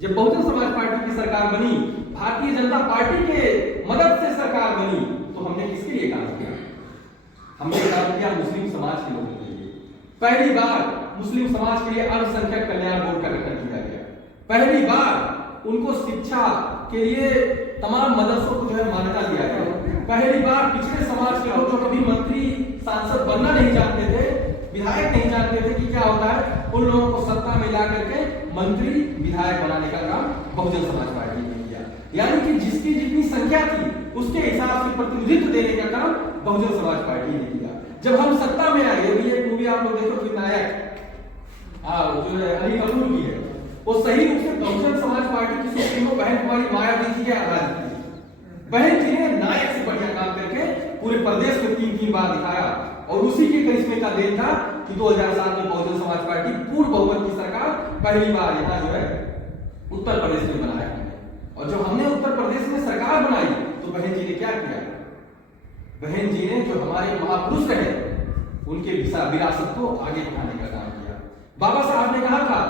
जब बहुजन समाज पार्टी की सरकार बनी, भारतीय जनता पार्टी के मदद से सरकार बनी, तो हमने किसके लिए काम किया? हमने काम किया मुस्लिम समाज के लोगों के लिए। पहली बार मुस्लिम समाज के लिए अल्पसंख्यक कल्याण बोर्ड का गठन किया गया। पहली बार उनको शिक्षा के लिए तमाम मदरसों को जो है मान्यता दिया गया। पहली बार पिछड़े समाज के लोग जो कभी मंत्री सांसद बनना नहीं जानते थे, विधायक नहीं जानते थे कि क्या होता है, उन लोगों को सत्ता में ला करके मंत्री विधायक बनाने का काम बहुजन समाज पार्टी ने किया। यानी कि जिसकी जितनी संख्या थी उसके हिसाब से प्रतिनिधित्व देने का काम बहुजन समाज पार्टी ने किया। जब हम सत्ता में आए, ये एक मूवी आप लोग देखो कि नायक जो है अली कपूर की है, वो सही रूप से बहुजन समाज पार्टी की सुप्रीमो बहन कुमारी मायावती जी के आधार थी। बहन जी ने नायक से बढ़िया काम करके पूरे प्रदेश में 3 बार दिखाया, और उसी के करिश्मे का देन था कि 2007 में बहुजन समाज पार्टी पूर्ण बहुमत की सरकार पहली बार यहाँ जो है उत्तर प्रदेश में बनाया। और जब हमने उत्तर प्रदेश में सरकार बनाई तो बहन जी ने क्या किया? बहन जी ने जो हमारे महापुरुष रहे उनके विरासत को आगे बढ़ाने का काम किया। बाबा साहब ने कहा था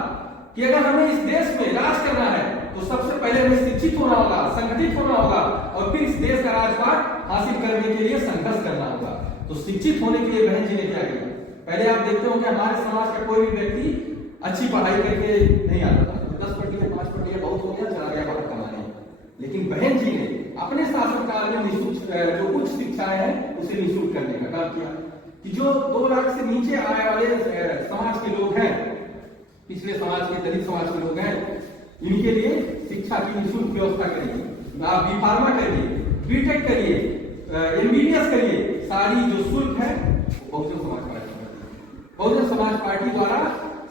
कि अगर हमें इस देश में राज करना है तो सबसे पहले हमें शिक्षित होना होगा, संगठित होना होगा, और फिर इस देश का राजपाट हासिल करने के लिए संघर्ष करना होगा। तो शिक्षित होने के लिए बहन जी ने क्या किया? पहले आप देखते हो कि हमारे समाज का कोई भी व्यक्ति अच्छी पढ़ाई करके नहीं आता था, 10 5 बहुत हो गया, चला गया बाहर कमाने। लेकिन बहन जी ने अपने शासनकाल में निःशुल्क जो उच्च शिक्षाएं हैं उसे निःशुल्क करने का काम किया कि जो 2 लाख से नीचे आए वाले समाज के लोग हैं, पिछले समाज के, दलित समाज के लोग हैं, इनके लिए शिक्षा की निःशुल्क व्यवस्था करिए। आप बी.फार्मा करिए, बीटेक करिए, MBBS करिए, सारी जो शुल्क है बहुजन समाज पार्टी करती है। बहुजन समाज पार्टी द्वारा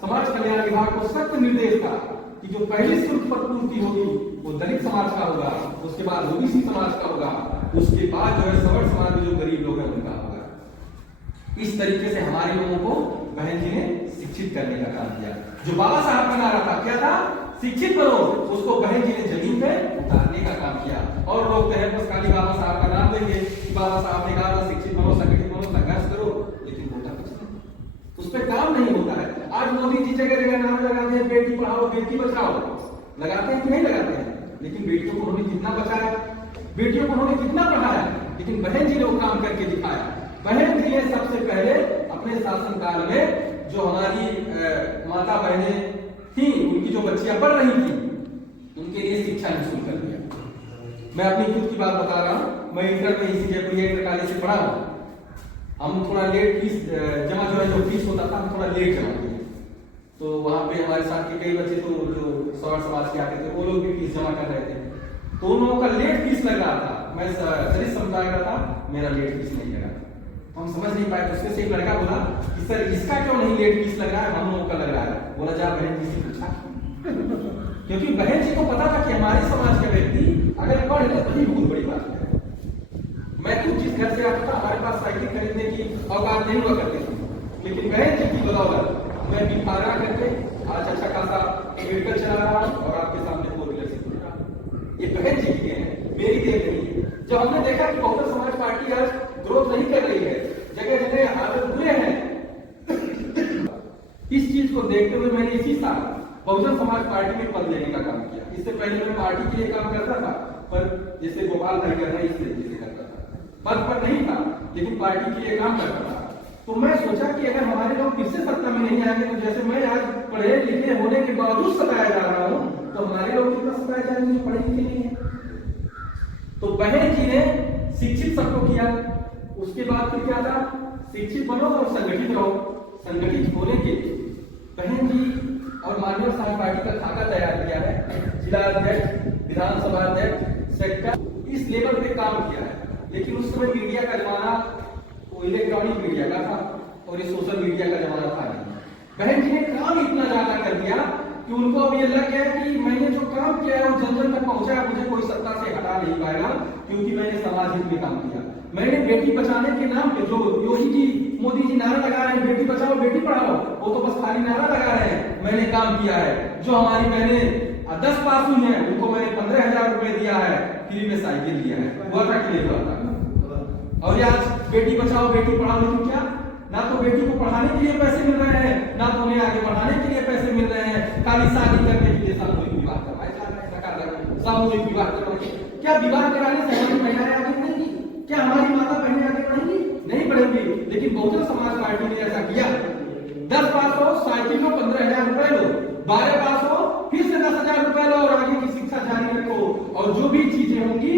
समाज कल्याण विभाग को सख्त निर्देश था कि जो पहली शुल्क पर पूर्ति होगी वो दलित समाज का होगा, उसके बाद ओबीसी समाज का होगा, उसके बाद जो है सवर्ण समाज में जो गरीब लोग हैं उनका होगा। इस तरीके से हमारे लोगों को बहन जी ने शिक्षित करने का काम किया। जो बाबा साहब का नारा था, क्या था? शिक्षित बनो, उसको बहन जी ने जमीन पे उतारने का काम किया। और लोग तो है बस खाली बाबा साहब का नाम देंगे कि बाबा साहब ने कहा था शिक्षित बनो, संगठित बनो, संघर्ष करो, लेकिन होता कुछ नहीं, उस पर काम नहीं होता है। आज मोदी जी जगह जगह नारा लगाते हैं, बेटी पढ़ाओ बेटी बचाओ, लगाते हैं कि नहीं लगाते हैं? लेकिन बेटियों को उन्होंने कितना बचाया, बेटियों को उन्होंने कितना पढ़ाया, लेकिन बहन जी ने वो काम करके दिखाया। बहन जी ने सबसे पहले अपने शासनकाल में जो हमारी माता बहनें थी, उनकी जो बच्चियां पढ़ रही थी, उनके लिए शिक्षा निःशुल्क कर दिया। मैं अपनी खुद की बात बता रहा हूँ, मैं इंटर में इसी जयपुर इंटर कॉलेज से पढ़ा हूँ। हम थोड़ा लेट फीस जमा जो फीस होता था, हम थोड़ा लेट जमा किए, तो वहाँ पे हमारे साथ के कई बच्चे तो जो सवर्ण समाज के आते थे वो लोग भी फीस जमा कर रहे थे, तो उन लोगों का लेट फीस लग रहा था। मैं दलित समुदाय का था, मेरा लेट फीस नहीं लगा। हम समझ नहीं पाए, उसमें से एक लड़का बोला कि सर इसका क्यों नहीं लेट फीस लग रहा है, हम लोगों का लग रहा है। बोला जा बहन जी से पूछा क्योंकि बहन जी को पता था कि हमारे समाज का व्यक्ति अगर पढ़ ले तो ही बहुत बड़ी बात है। मैं खुद जिस घर से आता था, हमारे पास साइकिल खरीदने की औकात नहीं हुआ करती थी, लेकिन बहन जी की बदौलत मैं बी.फार्मा करके आज अच्छा खासा मेडिकल चला रहा हूँ और आपके सामने 4 व्हीलर से घूम रहा हूँ। ये बहन जी की देन है, मेरी देन नहीं है। जब हमने देखा कि बहुजन समाज पार्टी आज ग्रोथ नहीं कर रही है, जगह जगह हालत बुरे हैं, इस चीज को देखते हुए मैंने इसी साल बहुजन समाज पार्टी में पद लेने का काम किया। इससे पहले मैं पार्टी के लिए काम करता था, पर जैसे गोपाल भाई कर रहे हैं इस तरीके से करता था, पद पर नहीं था लेकिन पार्टी के लिए काम करता था। तो मैं सोचा कि अगर हमारे लोग फिर से सत्ता में नहीं आएंगे, तो जैसे मैं आज पढ़े लिखे होने के बावजूद सताया जा रहा हूँ, तो हमारे लोग कितना सताए जाएंगे जो पढ़े लिखे नहीं है। तो बहन जी ने शिक्षित सबको किया। उसके बाद फिर क्या था? शिक्षित बनो और संगठित रहो। संगठित होने के लिए बहन जी और माननीय समाज पार्टी का खाका तैयार किया है। जिला अध्यक्ष, विधानसभा अध्यक्ष, सेक्टर, इस लेवल पे काम किया है। लेकिन उस समय मीडिया का जमाना वो इलेक्ट्रॉनिक मीडिया का था और ये सोशल मीडिया का जमाना था नहीं। बहन जी ने काम इतना ज्यादा कर दिया कि उनको अब ये लग गया कि मैंने जो काम किया है वो जन जन तक पहुंचा है, मुझे कोई सत्ता से हटा नहीं पाएगा, क्योंकि मैंने समाज हित में काम किया। मैंने बेटी बचाने के नाम पे जो योगी जी, मोदी जी नारा लगा रहे हैं बेटी बचाओ बेटी पढ़ाओ, वो तो बस खाली नारा लगा रहे हैं, मैंने काम किया है। जो हमारी बहनें 10 पास हुई हैं उनको मैंने 15,000 रुपए दिया है, फ्री में साइकिल दिया है, हुआ था कि नहीं हुआ था? और आज बेटी बचाओ बेटी पढ़ाओ, लेकिन क्या ना तो बेटी को पढ़ाने के लिए पैसे मिल रहे हैं, ना तो उन्हें आगे बढ़ाने के लिए पैसे मिल रहे हैं, खाली शादी करने के लिए सब कोई विवाह करवाए सामूहिक विवाह करवाएंगे। क्या विवाह कराने से हमारी महिलाएं आगे बढ़ेंगी? क्या हमारी माता बहनें आगे बढ़ेंगी? नहीं बढ़ेंगी। लेकिन बहुजन समाज पार्टी ने ऐसा किया। 10 पास हो साइकिल लो, 15,000 रुपए लो, 12 पास हो फिर से 10,000 रुपए लो और आगे की शिक्षा जारी रखो। और जो भी चीजें होंगी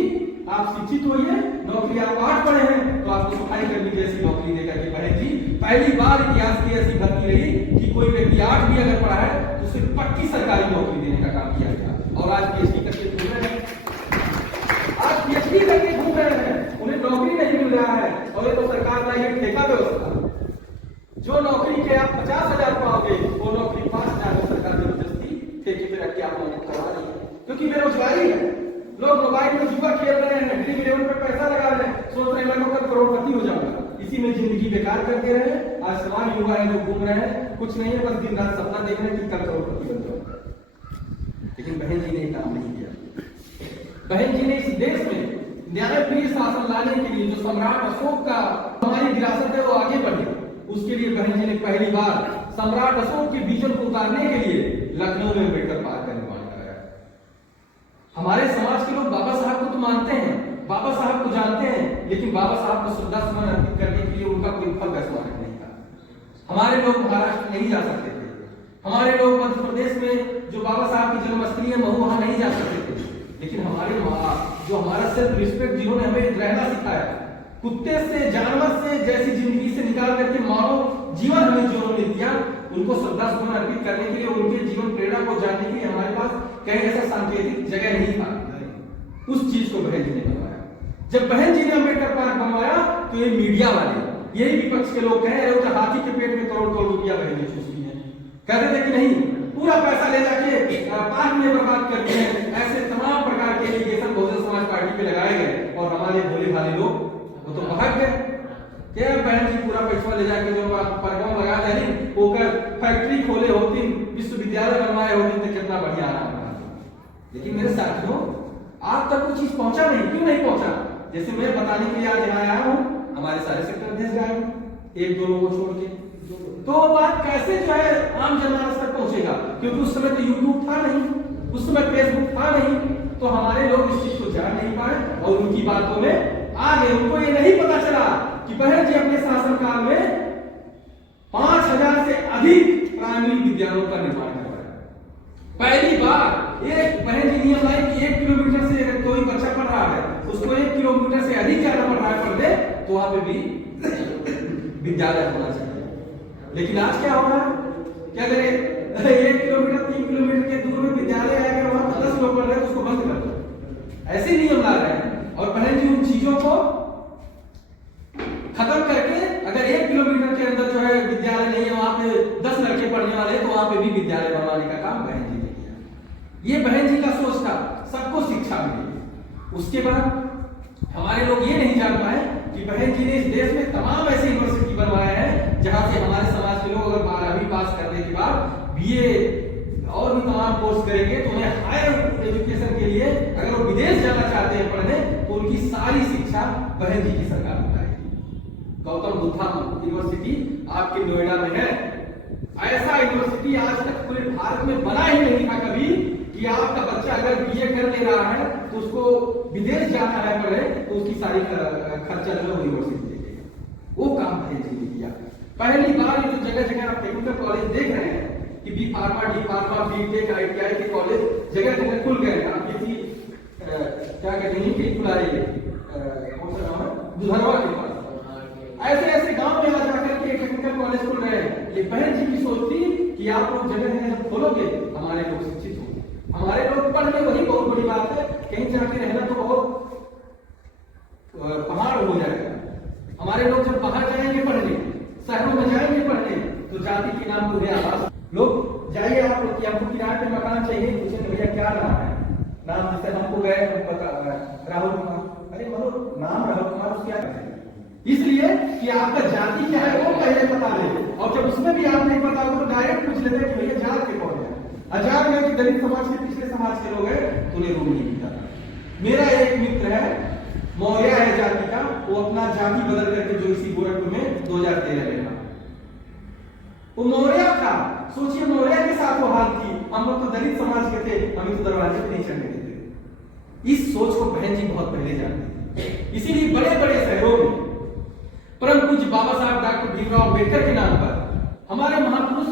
आप शिक्षित होइए, नौकरी आप 8 पढ़े हैं तो आपको सफाई कर्मी जैसी नौकरी देकर के बहन जी पहली बार इतिहास की ऐसी भर्ती रही कि कोई व्यक्ति 8 भी अगर पढ़ा है तो उसे पक्की सरकारी नौकरी देने का काम किया गया। और आज पीएचडी करके घूम रहे हैं, आज पीएचडी करके घूम रहे हैं, उन्हें नौकरी नहीं मिल रहा है। और ये तो सरकार का ये ठेका व्यवस्था, जो नौकरी के आप 50,000 पाओगे वो नौकरी 5,000 में सरकार जबरदस्ती ठेके पे रख के आप लोगों को करवा रही है। क्योंकि बेरोजगारी है, लोग मोबाइल में जुआ खेल रहे हैं, ड्रीम इलेवन पे पैसा लगा रहे हैं, सोच रहे हैं मैं होकर करोड़पति हो जाऊंगा, इसी में जिंदगी बेकार करके रहे। आज समान युवा है जो घूम रहे हैं, कुछ नहीं है, बस दिन रात सपना देख रहे हैं कि कल करोड़पति बन जाऊंगा। लेकिन बहन जी ने काम नहीं किया। बहन जी ने इस देश में न्यायप्रिय शासन लाने के लिए जो सम्राट अशोक का हमारी विरासत है वो आगे बढ़े, उसके लिए बहन जी ने पहली बार सम्राट अशोक के विजन को उतारने के लिए लखनऊ में अम्बेडकर पार्क का निर्माण कराया। हमारे समाज के लोग बाबा साहब को तो मानते हैं, बाबा साहब को जानते हैं, लेकिन बाबा साहब को श्रद्धा सुमन अर्पित करने के लिए उनका कोई फल का स्वागत नहीं था। हमारे लोग महाराष्ट्र नहीं जा सकते थे, हमारे लोग मध्य प्रदेश में जो बाबा साहब की जन्मस्थली है महू वहां नहीं जा सकते थे। लेकिन हमारे जो हमारा सेल्फ रिस्पेक्ट जिन्होंने हमें रहना सिखाया, कुत्ते से जानवर से जैसी जिंदगी से निकाल करके मानव जीवन हमें जो उन्होंने दिया, उनको श्रद्धा सुमन अर्पित करने के लिए, उनके जीवन प्रेरणा को जानने के लिए हमारे पास कहीं ऐसा सांकेतिक जगह नहीं था। उस चीज को बहन जी ने बनवाया। जब बहन जी ने अम्बेडकर पार्क बनवाया तो ये मीडिया वाले, यही विपक्ष के लोग कह रहे थे हाथी के पेट में करोड़ करोड़ रुपया बहन जी चूसती है, कहते थे कि नहीं पूरा पैसा ले जाके पार्क में बर्बाद कर दिए। ऐसे तमाम प्रकार के एलिगेशन बहुजन समाज पार्टी पे लगाए गए और हमारे भोले भाले लोग वो तो भाग गए। क्या बहन जी पूरा पैसा ले जाके जो परगाम लगा दे, होकर फैक्ट्री खोले होती, विश्वविद्यालय बनवाए होते तो कितना बढ़िया आराम। लेकिन मेरे साथियों आज तक वो चीज पहुंचा नहीं। क्यों नहीं पहुंचा? जैसे मैं बताने के लिए आज यहाँ आया हूँ, हमारे सारे सेक्टर अध्यक्ष गए, एक दो लोगों को छोड़ के, तो बात कैसे जो है आम जनमानस तक पहुंचेगा? क्योंकि उस समय तो यूट्यूब था नहीं, उस समय फेसबुक था नहीं, तो हमारे लोग इस चीज को जान नहीं पाए और उनकी बातों में आ गए। उनको ये नहीं पता चला कि बहन जी अपने शासनकाल में 5,000 से अधिक प्राइमरी विद्यालयों का निर्माण करवाया। पहली बार एक बहन जी नियम लाई कि 1 किलोमीटर से अगर कोई बच्चा पढ़ रहा है उसको 1 किलोमीटर से अधिक जाना पड़ रहा है पढ़ने, तो वहां पे भी विद्यालय होना चाहिए। लेकिन आज क्या हो रहा है? क्या करें, 1 किलोमीटर 3 किलोमीटर के दूर में विद्यालय है, अगर वहां 10 लोग पढ़ रहे हैं तो उसको बंद कर दो। ऐसे नियम ला रहे हैं। और बहन जी उन चीजों को खत्म करके अगर 1 किलोमीटर के अंदर जो है विद्यालय नहीं है, वहां पे 10 लड़के पढ़ने वाले हैं तो वहां पे भी विद्यालय बनवाने का काम बहन जी ने किया। ये बहन जी का सोच था, सबको शिक्षा मिले। उसके बाद हमारे लोग ये नहीं जान पाए कि बहन जी ने इस देश में तमाम ऐसे यूनिवर्सिटी बनवाए हैं जहां से हमारे समाज के लोग अगर 12वीं पास करने के बाद बीए और भी तमाम कोर्स करेंगे तो उन्हें हायर एजुकेशन के लिए अगर वो विदेश जाना चाहते हैं पढ़ने तो उनकी सारी शिक्षा बहन जी की सरकार बताएगी। गौतम बुद्धा यूनिवर्सिटी आपके नोएडा में है। ऐसा यूनिवर्सिटी आज तक पूरे भारत में बना ही नहीं था कभी कि आपका बच्चा अगर बीए कर ले रहा है तो उसको विदेश जाना है पढ़े तो उसकी सारी खर्चा जो है यूनिवर्सिटी देगी। वो काम बहन जी ने किया। पहली बार ये जो जगह जगह आप टेक्निकल कॉलेज देख रहे हैं कि B pharma, D pharma, B Tech, ITI के कॉलेज जगह जगह खुल गए हैं। किसी क्या कहते हैं कि खुला रही है, कौन सा गाँव है, दुधरवा के पास। ऐसे ऐसे गांव में आ जाकर के टेक्निकल कॉलेज खुल रहे हैं। ये बहन जी की सोच थी कि आप लोग जगह जगह जब खोलोगे हमारे लोग शिक्षित होंगे, हमारे लोग पढ़ ले, वही बहुत बड़ी बात है। कहीं जाके रहना तो बहुत पहाड़ हो जाएगा। हमारे लोग जब बाहर जाएंगे पढ़ने, शहरों में जाएंगे पढ़ने, तो जाति के नाम को आवाज लोग जाइए आप लोग कि हमको किराए पे मकान चाहिए, पूछे भैया क्या नाम है, नाम जैसे हमको गए राहुल कुमार, अरे मतलब नाम राहुल कुमार उसका क्या है, इसलिए कि आपका जाति क्या है वो पहले पता ले, और जब उसमें भी आप नहीं पता हो तो डायरेक्ट पूछ लेते हैं कि भैया जात के कौन है। अजात में कि दलित समाज के पिछले समाज के लोग हैं तो उन्हें रूम नहीं मिलता। मेरा एक मित्र है, मौर्य है जाति का, वो अपना जाति बदल करके जो इसी गोरखपुर में 2013 में था, वो मौर्य था। सोचिए मौर्य के साथ वो हाल थी। हम लोग तो दलित समाज के थे, हमें तो दरवाजे पे नहीं चढ़ने देते। इस सोच को बहन जी बहुत पहले जानते थे। इसीलिए बड़े बड़े शहरों में परम पूज्य बाबा साहब डॉक्टर भीमराव अम्बेडकर के नाम पर, हमारे महापुरुष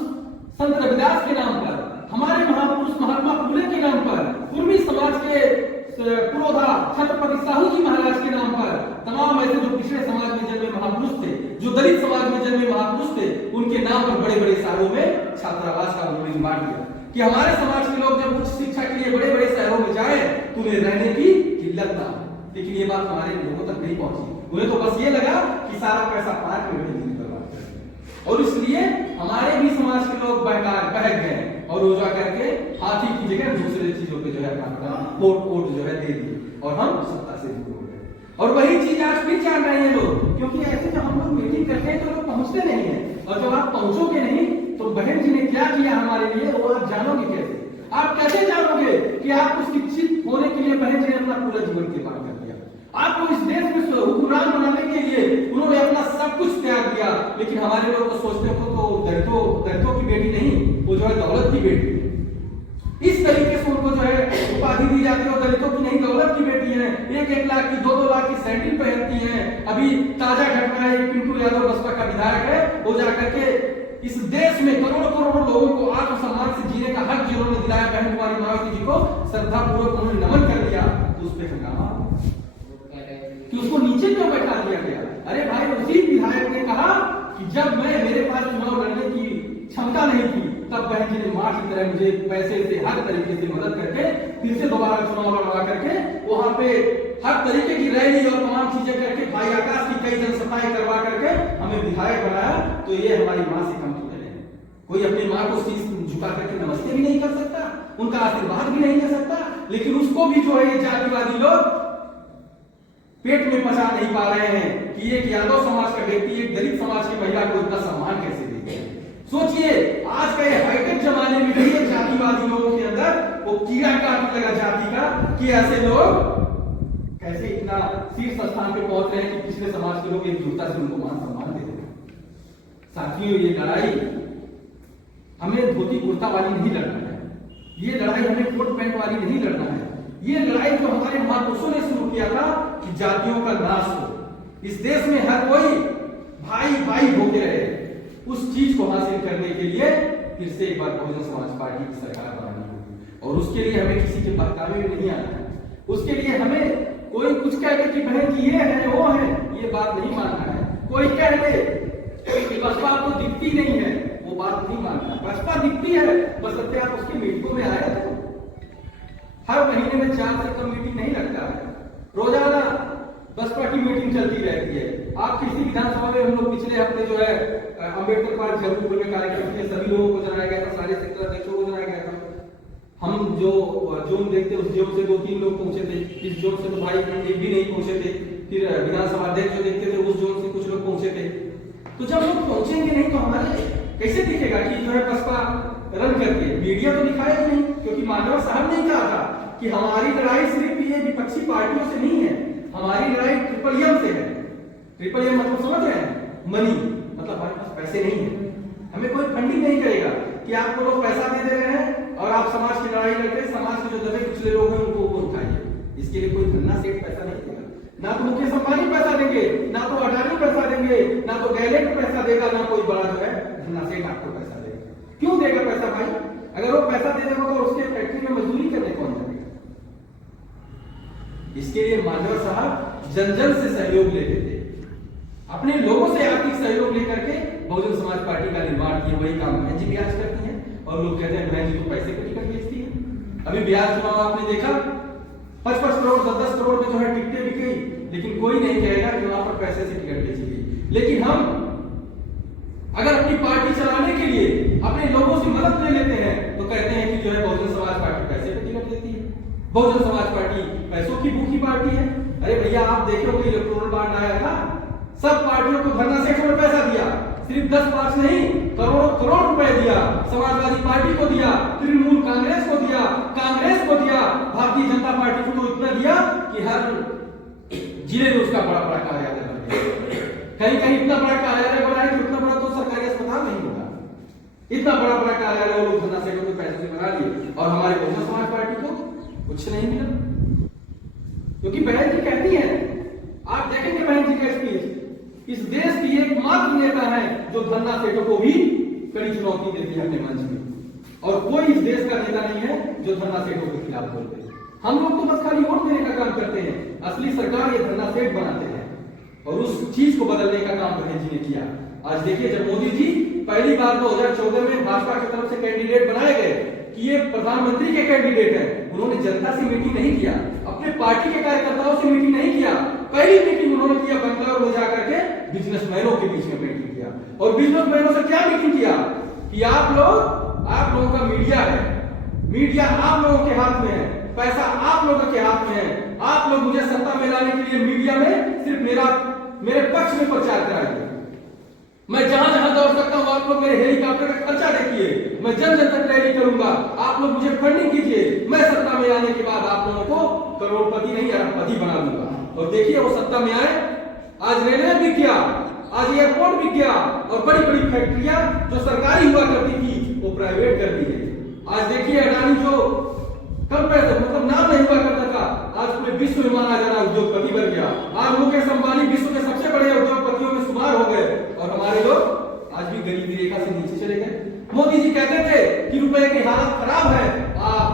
संत रविदास के नाम पर, हमारे महापुरुष महात्मा फुले के नाम पर, कुर्मी समाज के पुरोधा छत्रपति साहू जी महाराज के नाम पर, तमाम ऐसे जो पिछड़े समाज में जन्मे महापुरुष थे, जो दलित समाज में जन्मे महापुरुष थे, उनके नाम पर बड़े बड़े शहरों में छात्रावास का उन्होंने निर्माण किया कि हमारे समाज के लोग जब उच्च शिक्षा के लिए बड़े बड़े शहरों में जाए तो उन्हें रहने की किल्लत ना हो। लेकिन ये बात हमारे लोगों तक नहीं पहुंची। उन्हें तो बस ये लगा कि सारा पैसा पार्क में बर्बाद कर दिया, और इसलिए हमारे भी समाज के लोग बहक गए और रोजा करके हाथी की जगह दूसरे चीजों पे जो है अपना वोट जो है दे दिए और हम सत्ता से दूर हो गए। और वही चीज आज फिर जान रहे हैं लोग, क्योंकि ऐसे जब हम लोग मीटिंग करते हैं तो लोग पहुंचते नहीं है, और जब आप पहुंचोगे नहीं तो बहन जी ने क्या किया हमारे लिए वो आप जानोगे कैसे? आप कैसे जानोगे कि आप उस शिक्षित होने के लिए बहन जी ने अपना पूरा जीवन के पार कर दिया? आपको इस देश में हुक्मरान बनाने के लिए उन्होंने अपना सब कुछ त्याग दिया। लेकिन हमारे लोग तो सोचते हो तो दलितों की बेटी नहीं, वो जो है दौलत की बेटी। इस तरीके से उनको जो है उपाधि दी जाती है, और दलितों की नहीं दौलत की बेटी है। 1-1 लाख की 2-2 लाख की सैंडल पहनती है। अभी ताजा घटना है, पिंटू यादव बसपा का विधायक है, वो जाकर के इस देश में करोड़ों करोड़ों लोगों को आत्मसम्मान से जीने का हक जिन्होंने दिलाया, बहन कुमारी मायावती जी को श्रद्धापूर्वक उन्होंने नमन कर दिया, तो उस पर हंगामा कि उसको नीचे क्यों बैठा दिया गया? अरे भाई, उसी विधायक ने कहा कि जब मेरे पास चुनाव लड़ने की क्षमता नहीं थी, तब बहन जी ने मां की तरह मुझे पैसे से हर तरीके से मदद करके फिर से दोबारा चुनाव लड़वा करके वहां पे हर तरीके की रैली और तमाम चीजें करके भाई आकाश की कई जनसभाएं करवा करके हमें विधायक बनाया। तो ये हमारी मां से कम थोड़े है। कोई अपनी मां को शीश झुका करके नमस्ते भी नहीं कर सकता, उनका आशीर्वाद भी नहीं ले सकता। लेकिन उसको भी जो है ये जातिवादी लोग पेट में पचा नहीं पा रहे हैं कि एक यादव समाज का व्यक्ति एक दलित समाज की महिला को इतना सम्मान कैसे देते हैं। सोचिए, आज के हाईटेक जमाने में भी जातिवादी लोगों के अंदर वो कीड़ा काटने लगा जाति का कि ऐसे लोग कैसे इतना शीर्ष स्थान पे पहुंच रहे हैं कि पिछले समाज के लोग एकजुटता से उनको मान सम्मान देते हैं। साथियों, ये लड़ाई हमें धोती कुर्ता वाली नहीं लड़ना है, ये लड़ाई हमें कोट पैंट वाली नहीं लड़ना है। ये लड़ाई जो हमारे महापुरुषों ने शुरू किया था कि जातियों का नाश हो, इस देश में हर कोई भाई भाई होके रहे, उस चीज को हासिल करने के लिए फिर से एक बार बहुजन समाज पार्टी की सरकार बनानी होगी। और उसके लिए हमें किसी के बहकावे में नहीं आना है। उसके लिए हमें कोई कुछ कह दे कि बहन जी ये है वो है, ये बात नहीं मानना है। कोई कह दे कि बसपा तो दिखती नहीं है, वो बात नहीं मानना है। बसपा दिखती है, बस आप उसकी मीटिंगों में आए तो हर महीने में 4 से कम मीटिंग नहीं लगता है, रोजाना बसपा की मीटिंग चलती रहती है। आप किसी विधानसभा में हम लोग पिछले हफ्ते जो है अम्बेडकर पार्क जबलपुर में कार्यक्रम किए, सभी लोगों को जनाया गया था, सारे सेक्टर अध्यक्षों को जनाया गया था। हम जो जोन देखते उस जोन से 2-3 लोग पहुंचे थे, इस जोन से तो भाई एक भी नहीं पहुंचे थे। फिर विधानसभा अध्यक्ष जो देखते थे उस जोन से कुछ लोग पहुंचे थे। तो जब लोग पहुंचेंगे नहीं तो हमारे कैसे दिखेगा कि जो है बसपा रन करती है? मीडिया तो दिखाएगा नहीं, क्योंकि मानव साहब ने कहा था कि हमारी लड़ाई सिर्फ ये विपक्षी पार्टियों से नहीं है, हमारी लड़ाई ट्रिपल एम से है। ट्रिपल एम मतलब समझ रहे हैं? मनी, मतलब हमारे पास पैसे नहीं है, हमें कोई फंडिंग नहीं करेगा कि आपको लोग पैसा दे दे रहे हैं और आप समाज की लड़ाई लड़ते, समाज के जो दबे पिछले लोग हैं उनको उठाइए। इसके लिए कोई धन्ना सेठ पैसा नहीं देगा, ना तो मुकेश अंबानी पैसा देंगे, ना तो अडानी पैसा देंगे, ना तो गहलोत पैसा देगा, ना कोई बड़ा जो है धन्ना सेठ आपको पैसा देगा। क्यों देगा पैसा भाई? अगर वो पैसा दे देगा तो उसके फैक्ट्री में मजदूरी करने कौन जाएगा? इसके लिए मांडवर साहब जन जन से सहयोग लेते थे, अपने लोगों से आर्थिक सहयोग लेकर के बहुजन समाज पार्टी का निर्माण किया। वही काम बहन जी भी आज करती हैं, और लोग कहते हैं बहन जी तो पैसे को टिकट बेचती है। अभी बिहार चुनाव आपने देखा, 5-5 करोड़ 10-10 करोड़ में जो है टिकटें बिकी, लेकिन कोई नहीं कहेगा कि वहां पर पैसे से टिकट बेची गई। लेकिन हम अगर अपनी पार्टी चलाने के लिए अपने लोगों से मदद ले लेते हैं तो कहते हैं कि जो है बहुजन समाज पार्टी पैसे पे टिकट देती है, बहुजन समाज पार्टी पैसों की भूखी पार्टी है। अरे भैया, आप देखो कि इलेक्टोरल बॉन्ड आया था, सब पार्टियों को धरना सेठों में पैसा दिया, सिर्फ 10-5 नहीं, करोड़ों करोड़ रुपए दिया। समाजवादी पार्टी को दिया, तृणमूल कांग्रेस को दिया, कांग्रेस को दिया, भारतीय जनता पार्टी को तो इतना दिया कि हर जिले में उसका बड़ा बड़ा कार्यालय बन गया। कहीं कहीं इतना बड़ा कार्यालय बना है कि उतना बड़ा तो सरकारी अस्पताल नहीं होगा, इतना बड़ा बड़ा कार्यालय वो लोग धरना सेठों के पैसे से बना लिए, और हमारे बहुजन समाज पार्टी को कुछ नहीं मिला। क्योंकि बहन जी कहती हैं, आप देखेंगे बहन जी का स्पीच, इस देश की एकमात्र नेता है जो धन्ना सेठों को भी कड़ी चुनौती देती है अपने मंच में, और कोई इस देश का नेता नहीं है जो धन्ना सेठों के खिलाफ बोलते हैं। हम लोग तो बस खाली वोट देने का काम करते हैं, असली सरकार ये धन्ना सेठ बनाते हैं, और उस चीज को बदलने का काम बहन जी ने किया। आज देखिए, जब मोदी जी पहली बार 2014 में भाजपा की तरफ से कैंडिडेट बनाए गए कि ये प्रधानमंत्री के कैंडिडेट हैं, उन्होंने जनता से मीटिंग नहीं किया, अपने पार्टी के कार्यकर्ताओं से मीटिंग नहीं किया, पहली मीटिंग उन्होंने किया बंगलौर में जाकर के बिजनेसमैनों के बीच में मीटिंग किया। और बिजनेसमैनों से क्या मीटिंग किया कि आप लोगों का मीडिया है, मीडिया आप लोगों के हाथ में है, पैसा आप लोगों के हाथ में है, आप लोग मुझे सत्ता में लाने के लिए मीडिया में सिर्फ मेरे पक्ष में प्रचार कराइए, मैं जहां जहां दौड़ सकता हूं आप लोग मेरे हेलीकॉप्टर का खर्चा देखिए, मैं जन जन तक रैली करूंगा, आप लोग मुझे फंडिंग कीजिए, मैं सत्ता में आने के बाद आप लोगों को करोड़पति नहीं अरबपति बना दूंगा। और देखिए वो सत्ता में आए, आज रेलवे बिक गया, आज एयरपोर्ट बिक गया, और बड़ी बड़ी फैक्ट्रियां जो सरकारी हुआ करती थी वो प्राइवेट कर दी है। आज देखिए अडानी जो कम पैसे मतलब नाम नहीं हुआ करता था, आज पूरे विश्व में माना जाना उद्योगपति बन गया। आज मुकेश अंबानी विश्व के सबसे बड़े उद्योगपतियों में शुमार हो गए, और हमारे लोग आज भी गरीबी रेखा से नीचे चले गए। मोदी जी कहते थे कि रुपए की हालत खराब है,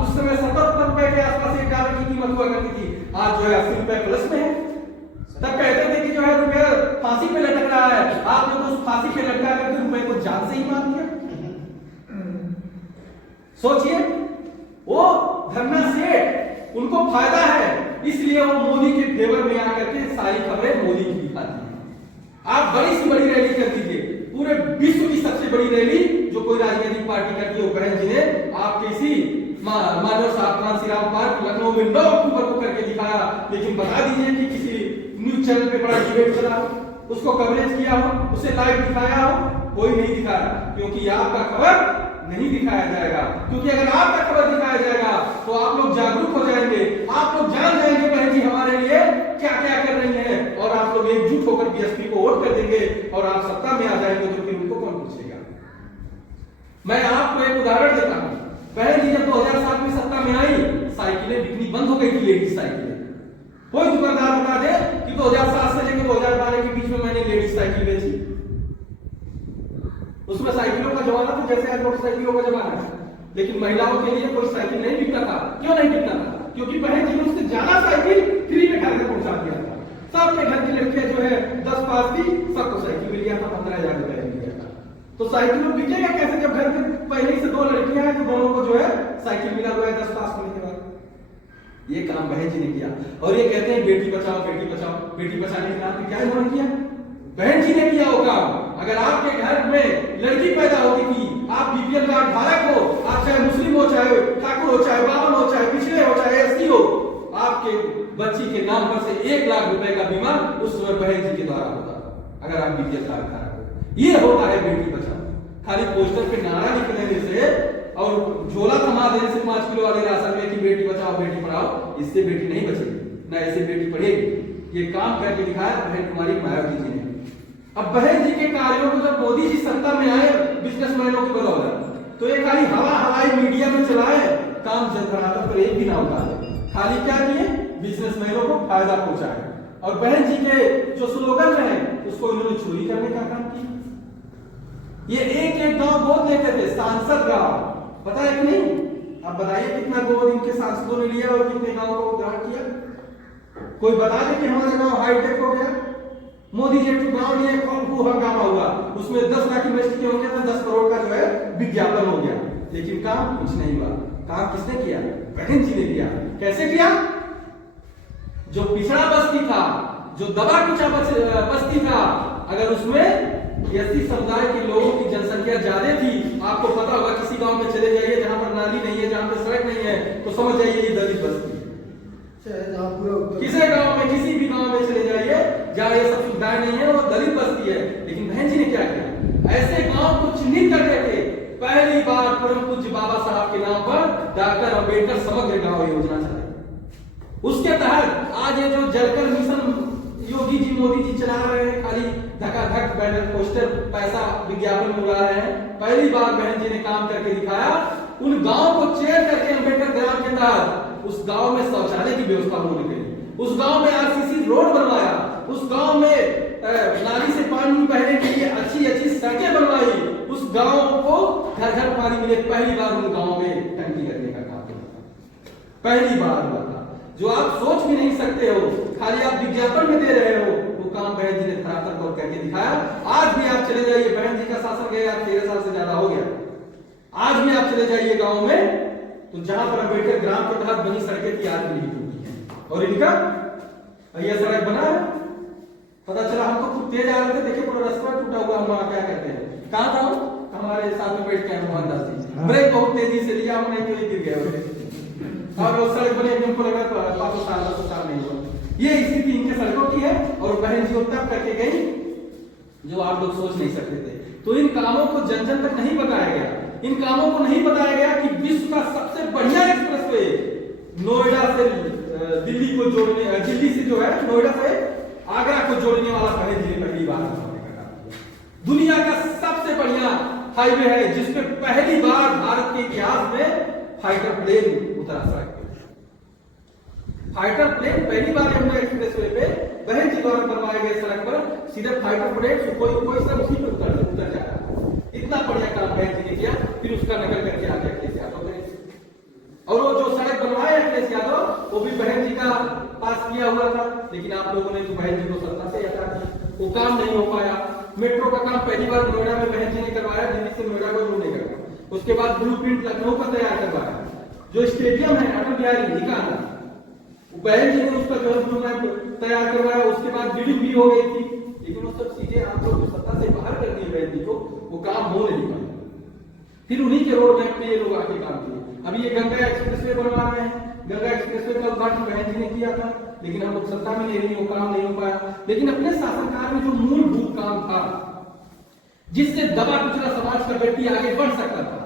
उस समय 77 रुपए के आसपास एक डॉलर की कीमत हुआ करती थी, आज जो है 80 रुपए प्लस में है। तब कहते थे कि जो है रुपया फांसी पे लटक रहा है, आप लोग उस फांसी पे लटका करके रुपए को जान से ही मार दिया। सोचिए, वो धन्ना सेठ उनको फायदा है, इसलिए वो मोदी के फेवर में आकर के सारी खबरें मोदी की दिखाती है। आप बड़ी से बड़ी रैली कर दीजिए, पूरे विश्व की सबसे बड़ी रैली जो कोई राजनीतिक पार्टी करती है, वो बहन जी ने आपके इसी मानव साहब कांसीराम पार्क लखनऊ में 9 अक्टूबर को करके दिखाया। लेकिन बता दीजिए कि किसी न्यूज चैनल पे बड़ा डिबेट चला हो, उसको कवरेज किया हो, उसे लाइव दिखाया हो, कोई नहीं दिखाया, क्योंकि आपका खबर नहीं दिखाया जाएगा। क्योंकि अगर आपका खबर दिखाया जाएगा तो आप लोग जागरूक हो जाएंगे, आप लोग जान जाएंगे बहन जी हमारे लिए क्या क्या कर रही हैं, और आप लोग एकजुट होकर बीएसपी को वोट कर देंगे, और आप सत्ता में आ जाएंगे, तो फिर उनको कौन पूछेगा। मैं आपको एक उदाहरण देता हूं, बहन जी जब 2007 में सत्ता में आई, साइकिलें बिकनी बंद हो गई थी, लेडीज साइकिलें। कोई दुकानदार बता दे कि 2007 से लेकर 2012 के बीच में मैंने लेडीज साइकिल बेची। उसमें साइकिलों का जमाना था जैसे आज मोटरसाइकिलों का जमाना है, लेकिन महिलाओं के लिए कोई साइकिल नहीं बिकता था। क्यों नहीं बिकता था? क्योंकि बहन जी ने उससे ज्यादा साइकिल फ्री में घर तक पहुंचा दिया था। सबके घर की लड़कियां जो है 10 पास थी, सबको साइकिल मिल गया था, 15,000 रुपए मिल गया था। तो साइकिल में बिकेगा कैसे जब घर में पहले से 2 लड़कियां हैं, तो दोनों को जो है साइकिल मिला हुआ है 10 पास होने के बाद। ये काम बहन जी ने किया। और ये कहते हैं बेटी बचाओ बेटी बचाओ, बेटी बचाने के नाम पे क्या इन्होंने किया? बहन जी ने किया वो काम। अगर आपके घर में लड़की पैदा होती थी, आप बीपीएल कार्ड धारक हो, आप चाहे मुस्लिम हो, चाहे ठाकुर हो, चाहे बावन हो, चाहे पिछड़े हो, चाहे एससी हो, आपके बच्ची के नाम पर से 1 लाख रुपए का बीमा उस समय बहन जी के द्वारा होता, अगर आप बीपीएल कार्ड धारक हो। ये होता है बेटी बचाओ। खाली पोस्टर पे नारा लिखने से और झोला थमा देने से 5 किलो वाले राशन में कि बेटी बचाओ बेटी पढ़ाओ, इससे बेटी नहीं बचेगी, ना इससे बेटी पढ़ेगी। ये काम करके दिखाया बहन कुमारी मायावती जी ने। अब बहन जी के कार्यों को जब मोदी जी सत्ता में आए बिजनेसमैनों की बदौलत, तो ये खाली हवाई मीडिया में चलाए, काम जनधनातन पर एक भी ना उतारे, खाली क्या किए? बिजनेसमैनों को फायदा पहुंचाए। और बहन जी के जो स्लोगन है उसको इन्होंने चोरी करने का काम किया। ये एक एक गांव गोद लेते थे, सांसद गांव, पता है कि नहीं? अब बताइए कितना गोद इनके सांसदों ने लिया और कितने गांव को उद्धार किया? कोई बता दे कि हमारा गांव हाईटेक हो गया? मोदी जी एक गांव लिए गांव हुआ, उसमें 10 लाख इन्वेस्ट किए होंगे तो 10 करोड़ का जो है विज्ञापन हो गया, लेकिन काम कुछ नहीं हुआ। काम किसने किया? बहन जी ने किया। कैसे किया? जो पिछड़ा बस्ती था, जो दबा कुचा बस्ती था, अगर उसमें एससी समुदाय के लोगों की जनसंख्या ज्यादा थी, आपको पता होगा किसी गांव में चले जाइए जहां पर नाली नहीं है, जहां पर सड़क नहीं है, तो समझ जाइए ये दलित बस्ती है। किसी गांव में, किसी भी गांव में चले जाइए जहां ये सब सुविधाएं नहीं है, वो दलित बस्ती है। लेकिन बहन जी ने क्या किया? ऐसे गांव को चिन्हित करके थे। पहली बार परम पूज्य बाबा साहब के नाम पर डॉक्टर अंबेडकर समग्र गांव योजना चलाई। उसके तहत आज ये जो जलकर मिशन योगी जी मोदी जी चला रहे हैं, खाली धकाधक बैनर पोस्टर पैसा विज्ञापन उड़ा रहे हैं, पहली बार बहन जी ने काम करके दिखाया। उन गांव को चेयर करके अंबेडकर ग्राम के तहत उस गांव में शौचालय की व्यवस्था उन्होंने करी। उस गांव में आरसीसी रोड बनवाया, उस गांव में नाली से पानी बहने के लिए अच्छी अच्छी सड़कें बनवाई, उस गांव को घर घर पानी मिले। पहली बार उन गांव में टंकी लगने का काम हुआ, पहली बार हुआ था, जो आप सोच भी नहीं सकते हो, खाली आप विज्ञापन में दे रहे हो, वो काम बहन जी ने धरातल पर करके दिखाया। आज भी आप चले जाइए, बहन जी का शासन गया 13 साल से ज्यादा हो गया, आज भी आप चले जाइए गांव में, तो जहां पर अम्बेडकर ग्राम के तहत बनी सड़कें की आज भी नहीं टूटी है। और इनका यह सड़क बना है, पता चला हम तो खुद तेज आ रहे थे, देखिए पूरा रास्ता टूटा हुआ, हम वहां क्या कहते हैं, कहां था वो, हमारे साथ में बैठ के हनुमान दास जी, ब्रेक बहुत तेजी से लिया, हम नहीं तो गिर गए होते, और वो सड़क बने हमको लगा 5 साल 10 साल नहीं हुआ। ये स्थिति इनके सड़कों की है, और बहन जी तब करके गई जो आप लोग सोच नहीं सकते थे। तो इन कामों को जन जन तक नहीं बताया गया, इन कामों को नहीं बताया गया कि विश्व का सबसे बढ़िया एक्सप्रेसवे नोएडा से दिल्ली को जोड़ने, दिल्ली से जो है नोएडा से आगरा को जोड़ने वाला बहन जी ने पहली बार बनवाने का काम किया। दुनिया का सबसे बढ़िया हाईवे है, जिसपे पहली बार भारत के इतिहास में फाइटर प्लेन उतरा सड़क पे। फाइटर प्लेन पहली बार यमुना एक्सप्रेसवे पे बहन जी द्वारा बनवाए गए सड़क पर सीधे फाइटर प्लेन कोई सब उसी पे उतर जाएगा। इतना बढ़िया काम बहन जी ने किया, फिर उसका नकल करके आगे अखिलेश यादव ने, और वो जो सड़क बनवाया अखिलेश यादव वो भी बहन जी का पास किया हुआ था, लेकिन आप लोगों ने तो बहन जी को सत्ता से हटा दिया, वो काम नहीं हो पाया। मेट्रो का काम पहली बार नोएडा में बहन जी ने करवाया, दिल्ली से नोएडा को जोड़ने का। उसके बाद ब्लूप्रिंट लखनऊ का तैयार करवाया, जो स्टेडियम है अटल बिहारी निकाला, बहन जी ने उसका जो ब्लूप्रिंट तैयार करवाया। उसके बाद बिल्डिंग भी हो गई थी, लेकिन वो सब चीजें आप लोग सत्ता से बाहर कर दी बहन जी को, वो काम हो नहीं पाया। फिर उन्हीं के रोड मैप पे ये लोग आके काम किए। अभी ये गंगा एक्सप्रेसवे बनवा रहे हैं, गंगा एक्सप्रेसवे का उद्घाटन बहन जी ने किया था, लेकिन हम लोग सत्ता में नहीं रही, वो काम नहीं हो पाया। लेकिन अपने शासनकाल में जो मूलभूत काम था, जिससे दबा कुचला समाज का व्यक्ति आगे बढ़ सकता था,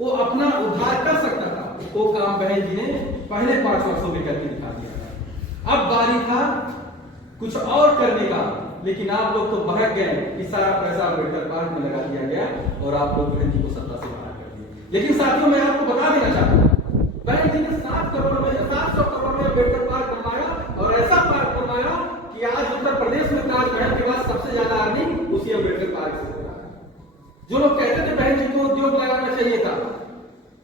वो अपना उद्धार कर सकता था, वो काम बहन जी ने पहले 5 वर्षों में करके दिखा दिया था। अब बारी था कुछ और करने का, लेकिन आप लोग तो बहक गए कि सारा पैसा अम्बेडकर पार्क में लगा दिया गया और आप लोग बहन जी को सत्ता से बाहर कर दिए। लेकिन साथियों, मैं आपको बता देना चाहता हूं, बहन जी ने 700 करोड़ में अम्बेडकर पार्क बनवाया, और ऐसा पार्क बनवाया कि आज उत्तर प्रदेश में ताजमहल के बाद सबसे ज्यादा अर्निंग उसी अम्बेडकर पार्क से हो रहा है। जो लोग कहते थे बहन जी को उद्योग लगाना चाहिए था,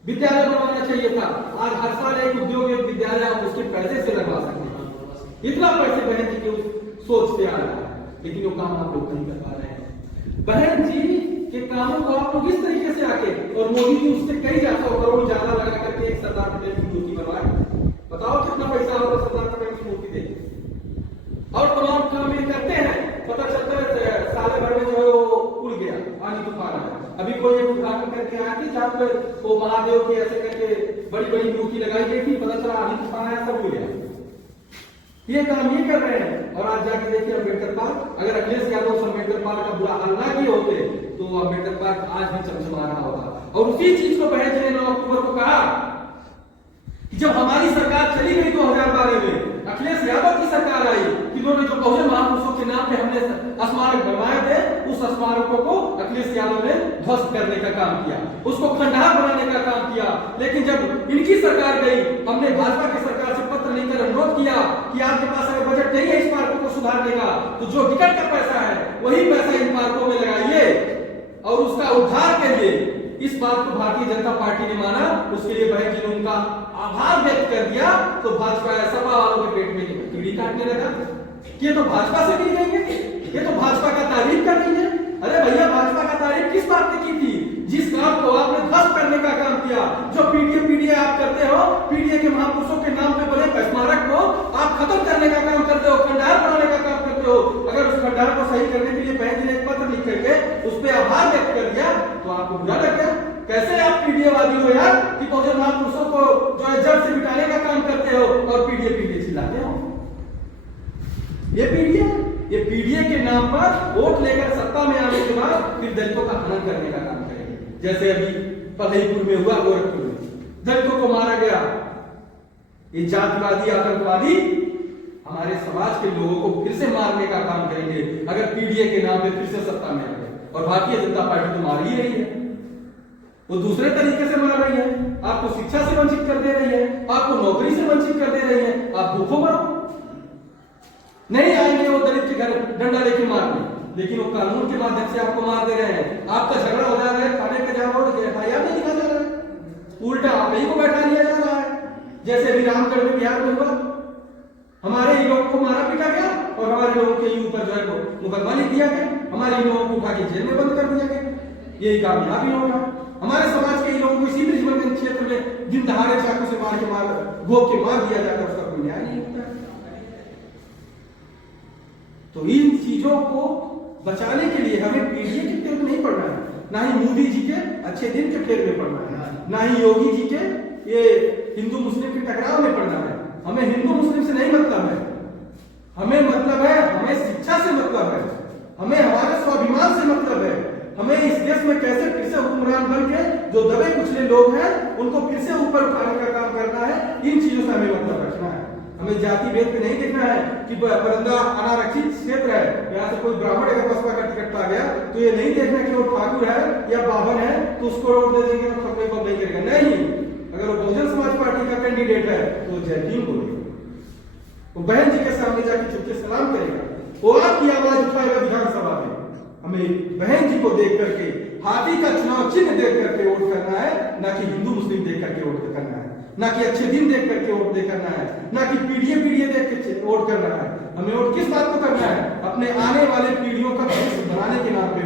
विद्यालय बनवाना चाहिए था, आज हर साल एक उद्योग एक विद्यालय आप उसके पैसे से लगवा सकते हैं। इतना पैसे बहन जी के उस सोच पे आ रहा है, लेकिन वो काम आप लोग नहीं कर पा रहे हैं। बहन जी के कामों को आप लोग इस तरीके से आके, और मोदी जी उससे कई 100 करोड़ ज्यादा लगा करके एक सरदार पटेल की मूर्ति बनवाए। बताओ कितना पैसा होगा सरदार पटेल की मूर्ति देने, और तमाम काम ये करते हैं, पता चलता है साले भर में जो है वो उड़ गया, आनी तूफान है। अभी कोई एक उद्घाटन करके आया कि जहां पर वो महादेव की ऐसे करके बड़ी बड़ी मूर्ति लगाई गई थी, पता चला आनी तूफान आया, सब उड़ गया। ये काम ये कर रहे हैं। और आज जाके देखिए अम्बेडकर पार्क, अगर अखिलेश यादव अम्बेडकर पार्क का बुरा हाल ना किए होते तो अम्बेडकर पार्क आज भी चमचमा रहा होता। और उसी चीज को बहन जी ने 9 अक्टूबर को कहा कि जब हमारी सरकार चली गई 2012 में, अखिलेश यादव की सरकार आई, जिन्होंने जो बहुजन महापुरुषों के नाम पे हमने स्मारक बनवाए थे, उस स्मारकों को अखिलेश यादव ने ध्वस्त करने का काम किया, उसको खंडहर बनाने का काम किया। लेकिन जब इनकी सरकार गई, हमने भाजपा की सरकार से पत्र लिखकर अनुरोध किया कि आपके पास अगर बजट नहीं है इस पार्कों को सुधारने का, तो जो टिकट का पैसा है वही पैसा इन पार्कों में लगाइए, और उसका उद्धार के लिए इस बात को भारतीय जनता पार्टी ने माना। उसके लिए बहन जी ने उनका आभार व्यक्त कर दिया। तो भाजपा सपा वालों के पेट में कीड़ी काटने लगा, ये तो भाजपा से मिल गई है, ये तो भाजपा का तारीफ कर रही है। अरे भैया, भाजपा का तारीफ किस बात ने की थी? जिस काम को आपने ध्वस्त करने का काम किया, जो पीडीए आप करते हो, पीडीए के महापुरुषों के नाम पे बने स्मारक को आप खत्म करने का काम करते हो, खंडहर बनाने का काम करते हो। अगर उस खंडहर को सही करने के लिए बहन जी ने एक पत्र लिख करके उस पर आभार व्यक्त कर दिया, तो आपको बुरा लग गया। कैसे आप पीडीए वादी हो यार, कि बहुजन महापुरुषों को जो है जड़ से मिटाने का काम करते हो और पीडीए चिल्लाते हो। ये पीडीए के नाम पर वोट लेकर सत्ता में आने के बाद फिर दलितों का हनन करने का काम करेंगे। जैसे अभी पलईपुर में हुआ, गोरखपुर में दलितों को मारा गया। ये जातिवादी आतंकवादी हमारे समाज के लोगों को फिर से मारने का काम करेंगे अगर पीडीए के नाम पे फिर से सत्ता में आ गए। और भारतीय जनता पार्टी तो मार ही रही है, वो दूसरे तरीके से मार रही है। आपको शिक्षा से वंचित कर दे रही है, आपको नौकरी से वंचित कर दे रही है। आप भूखों मरो, नहीं आएंगे वो दलित के घर डंडा लेके मारने, लेकिन वो कानून के माध्यम से आपको मार दे रहे हैं। आपका झगड़ा हो जा रहा है, थाने पे जाओ तो एफआईआर नहीं लिखा जा रहा है, उल्टा आप ही को बैठा लिया जा रहा है। जैसे अभी रामगढ़ में बिहार में हुआ, हमारे ही लोगों को मारा पीटा गया और हमारे लोगों के ऊपर जो है मुकदमा लिख दिया गया, हमारे लोगों को उठा के जेल में बंद कर दिया गया। यही काम यहाँ भी होगा। हमारे समाज के लोगों को इसी ब्रिजबंधन क्षेत्र में दिन दहाड़े चाकू से मार के गोप के मार दिया जाता है, उसका कोई न्याय नहीं होता। तो इन चीजों को बचाने के लिए हमें पीढ़ी के फेर में नहीं पड़ना है, ना ही मोदी जी के अच्छे दिन के फेर में पड़ना है, ना ही योगी जी के ये हिंदू मुस्लिम के टकराव में पड़ना है। हमें हिंदू मुस्लिम से नहीं मतलब है, हमें मतलब है, हमें शिक्षा से मतलब है, हमें हमारे स्वाभिमान से मतलब है। हमें इस देश में कैसे फिर से हुक्मरान बन के जो दबे कुचले लोग हैं उनको फिर से ऊपर उठाने का काम करना है। इन चीजों से हमें मतलब रखना है। हमें जाति भेद पे नहीं देखना है कि परंदा अनारक्षित क्षेत्र है, यहाँ से कोई ब्राह्मण अगर बसपा का टिकट पा गया तो ये नहीं देखना कि वो ठाकुर है या बाभन है तो उसको वोट दे देंगे तो कोई नहीं करेगा। नहीं, अगर वो बहुजन समाज पार्टी का कैंडिडेट है तो जय भीम बोलेगा, वो बहन जी के सामने जाके झुक के सलाम करेगा, वो आपकी आवाज उठाएगा विधानसभा में। हमें बहन जी को देख करके, हाथी का चुनाव चिन्ह देख करके वोट करना है, ना कि हिंदू मुस्लिम देख करके वोट करना है, ना कि अच्छे दिन देख करके वोट दे करना है, ना कि पीढ़ियां देख के वोट करना है। हमें वोट किस बात को करना है? अपने आने वाले पीढ़ियों का भविष्य बनाने के नाम पे